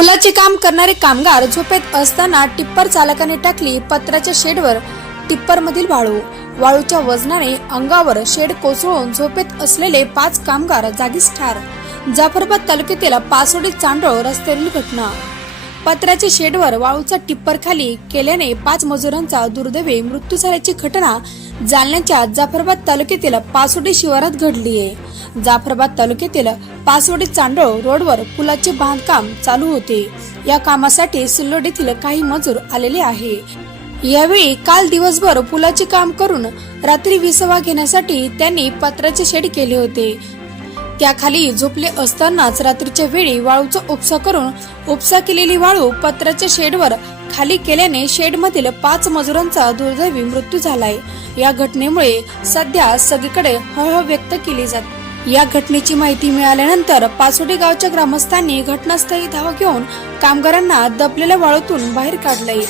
पुलाचे काम करणारे कामगार झोपेत असताना टिप्पर चालकाने टाकली पत्र्याच्या शेडवर टिप्पर मधील वाळू. वाळूच्या वजनाने अंगावर शेड कोसळून झोपेत असलेले पाच कामगार जागीच ठार. जाफराबाद तालुक्यातील पासोडी चांडोळ रस्त्यावरील घटना. पत्र्याच्या शेडवर वाळूचा टिप्पर खाली केल्याने पाच मजुरांचा दुर्दैवी मृत्यू झाल्याची घटना जालन्याच्या जाफराबाद तालुक्यातील पासोडी शिवारात घडली आहे जाफराबाद तालुक्यातील पासवडी चांडोळ रोडवर पुलाचे बांधकाम चालू होते. या कामासाठी सिल्लोड येथील काही मजूर आलेले आहे. यावेळी काल दिवसभर पुलाचे काम करून रात्री विसवा घेण्यासाठी त्यांनी पत्राचे शेड केले होते. त्याखाली झोपले असतानाच रात्रीच्या वेळी वाळूचा उपसा करून उपसा केलेली वाळू पत्राच्या शेडवर खाली केल्याने शेडमधील पाच मजुरांचा दुर्दैवी मृत्यू झालाय. या घटनेमुळे सध्या सगळीकडे हळहळ व्यक्त केली जाते या घटनेची माहिती मिळाल्यानंतर पासोडी गावच्या ग्रामस्थांनी घटनास्थळी धाव घेऊन कामगारांना दबलेल्या वाळूतून बाहेर काढलंय